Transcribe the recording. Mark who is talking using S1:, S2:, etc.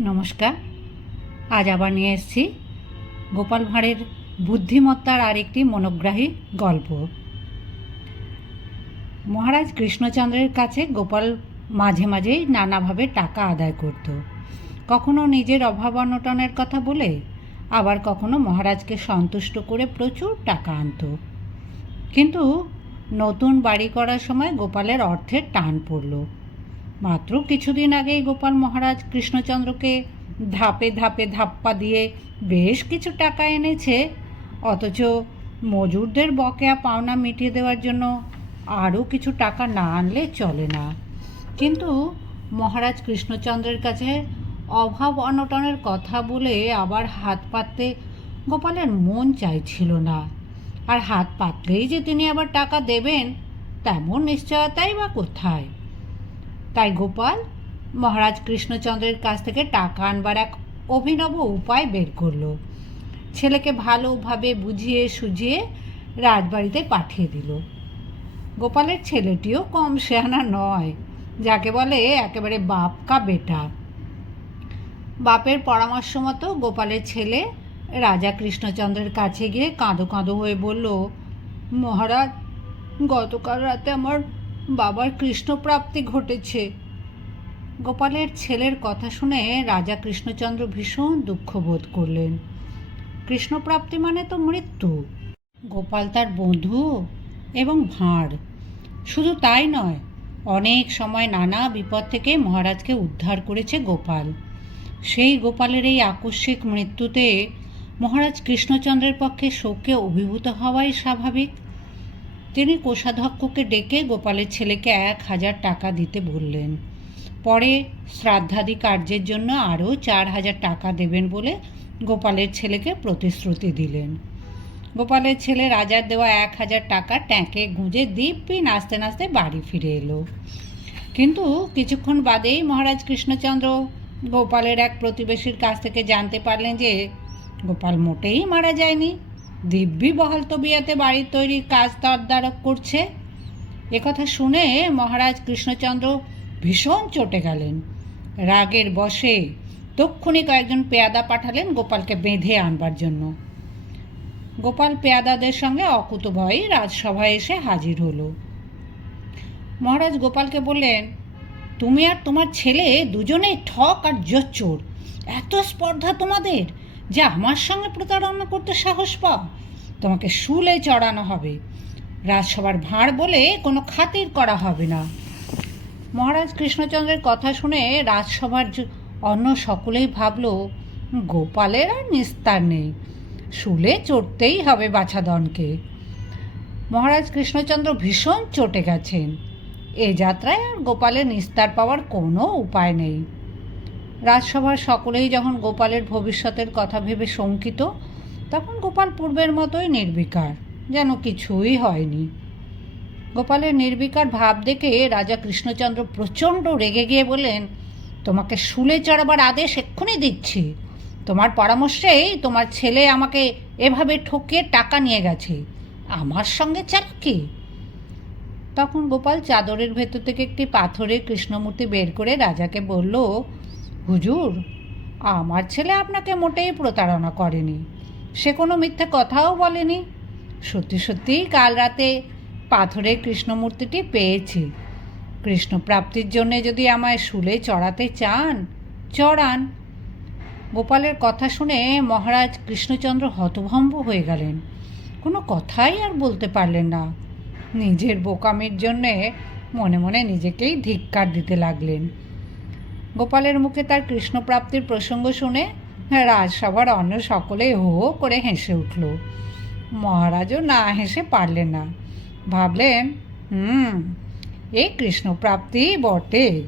S1: নমস্কার। আজ আবার নিয়ে এসেছি গোপাল ভাঁড়ের বুদ্ধিমত্তার আরেকটি মনোগ্রাহী গল্প। মহারাজ কৃষ্ণচন্দ্রের কাছে গোপাল মাঝে মাঝেই নানাভাবে টাকা আদায় করত। কখনো নিজের অভাব অনটনের কথা বলে, আবার কখনো মহারাজকে সন্তুষ্ট করে প্রচুর টাকা আনতো। কিন্তু নতুন বাড়ি করার সময় গোপালের অর্থের টান পড়ল। মাত্র কিছুদিন আগেই গোপাল মহারাজ কৃষ্ণচন্দ্রকে ধাপে ধাপে ধাপ্পা দিয়ে বেশ কিছু টাকা এনেছে, অথচ মজুরদের বকেয়া পাওনা মিটিয়ে দেওয়ার জন্য আরও কিছু টাকা না আনলে চলে না। কিন্তু মহারাজ কৃষ্ণচন্দ্রের কাছে অভাব অনটনের কথা বলে আবার হাত পাততে গোপালের মন চাইছিল না। আর হাত পাতলেই যে তিনি আবার টাকা দেবেন, তেমন নিশ্চয়তাই বা কোথায়? তাই গোপাল মহারাজ কৃষ্ণচন্দ্রের কাছ থেকে টাকা আনবার এক অভিনব উপায় বের করল। ছেলেকে ভালোভাবে বুঝিয়ে সুঝিয়ে রাজবাড়িতে পাঠিয়ে দিল। গোপালের ছেলেটিও কম শেহানা নয়, যাকে বলে একেবারে বাপ কা বেটা। বাপের পরামর্শ মতো গোপালের ছেলে রাজা কৃষ্ণচন্দ্রের কাছে গিয়ে কাঁদো কাঁদো হয়ে বলল, মহারাজ, গতকাল রাতে আমার বাবার কৃষ্ণপ্রাপ্তি ঘটেছে। গোপালের ছেলের কথা শুনে রাজা কৃষ্ণচন্দ্র ভীষণ দুঃখ বোধ করলেন। কৃষ্ণপ্রাপ্তি মানে তো মৃত্যু। গোপাল তার বন্ধু এবং ভাঁড়। শুধু তাই নয়, অনেক সময় নানা বিপদ থেকে মহারাজকে উদ্ধার করেছে গোপাল। সেই গোপালের এই আকস্মিক মৃত্যুতে মহারাজ কৃষ্ণচন্দ্রের পক্ষে শোকে অভিভূত হওয়াই স্বাভাবিক। তিনি কোষাধ্যক্ষকে ডেকে গোপালের ছেলেকে এক হাজার টাকা দিতে বললেন। পরে শ্রাদ্ধাদি কার্যের জন্য আরও চার হাজার টাকা দেবেন বলে গোপালের ছেলেকে প্রতিশ্রুতি দিলেন। গোপালের ছেলে রাজার দেওয়া এক হাজার টাকা ট্যাঁকে গুঁজে দিব্যি নাচতে নাচতে বাড়ি ফিরে এলো। কিন্তু কিছুক্ষণ বাদেই মহারাজ কৃষ্ণচন্দ্র গোপালের এক প্রতিবেশীর কাছ থেকে জানতে পারলেন যে গোপাল মোটেই মারা যায়নি। দিব্যি বহাল তবিয়াতে বাড়ির তৈরির কাজ তদারক করছে। একথা শুনে মহারাজ কৃষ্ণচন্দ্র ভীষণ চটে গেলেন। রাগের বসে তক্ষুনি কয়েকজন পেয়াদা পাঠালেন গোপালকে বেঁধে আনবার জন্য। গোপাল পেয়াদাদের সঙ্গে অকুতভয়েই রাজসভায় এসে হাজির হলো। মহারাজ গোপালকে বললেন, তুমি আর তোমার ছেলে দুজনেই ঠক আর জোচ্চোর। এত স্পর্ধা তোমাদের? যে আমার সঙ্গে প্রতারণা করতে সাহস পাও, তোমাকে শুলে চড়ানো হবে। রাজসভার ভাঁড় বলে কোনো খাতির করা হবে না। মহারাজ কৃষ্ণচন্দ্রের কথা শুনে রাজসভার অন্য সকলেই ভাবল, গোপালের আর নিস্তার নেই, শুলে চড়তেই হবে বাছাদনকে। মহারাজ কৃষ্ণচন্দ্র ভীষণ চটে গেছেন। এ যাত্রায় আর গোপালের নিস্তার পাওয়ার কোনো উপায় নেই। রাজসভার সকলেই যখন গোপালের ভবিষ্যতের কথা ভেবে শঙ্কিত, তখন গোপাল পূর্বের মতোই নির্বিকার, যেন কিছুই হয়নি। গোপালের নির্বিকার ভাব দেখে রাজা কৃষ্ণচন্দ্র প্রচণ্ড রেগে গিয়ে বললেন, তোমাকে শুলে চড়াবার আদেশ এক্ষুনি দিচ্ছি। তোমার পরামর্শেই তোমার ছেলে আমাকে এভাবে ঠকিয়ে টাকা নিয়ে গেছে। আমার সঙ্গে চালাকি? তখন গোপাল চাদরের ভেতর থেকে একটি পাথরে কৃষ্ণমূর্তি বের করে রাজাকে বলল হুজুর, আমার ছেলে আপনাকে মোটেই প্রতারণা করেনি। সে কোনো মিথ্যে কথাও বলেনি। সত্যি সত্যিই কাল রাতে পাথরের কৃষ্ণমূর্তিটি পেয়েছি। কৃষ্ণ প্রাপ্তির জন্যে যদি আমায় শুলে চড়াতে চান, চড়ান। গোপালের কথা শুনে মহারাজ কৃষ্ণচন্দ্র হতভম্ব হয়ে গেলেন। কোনো কথাই আর বলতে পারলেন না। নিজের বোকামির জন্যে মনে মনে নিজেকেই ধিক্কার দিতে লাগলেন। গোপালের মুখে তার কৃষ্ণপ্রাপ্তির প্রসঙ্গ শুনে রাজসভার অন্য সকলে হো হো করে হেসে উঠল। মহারাজও না হেসে পারলে না। ভাবলেন, হুম, এই কৃষ্ণপ্রাপ্তি বটে।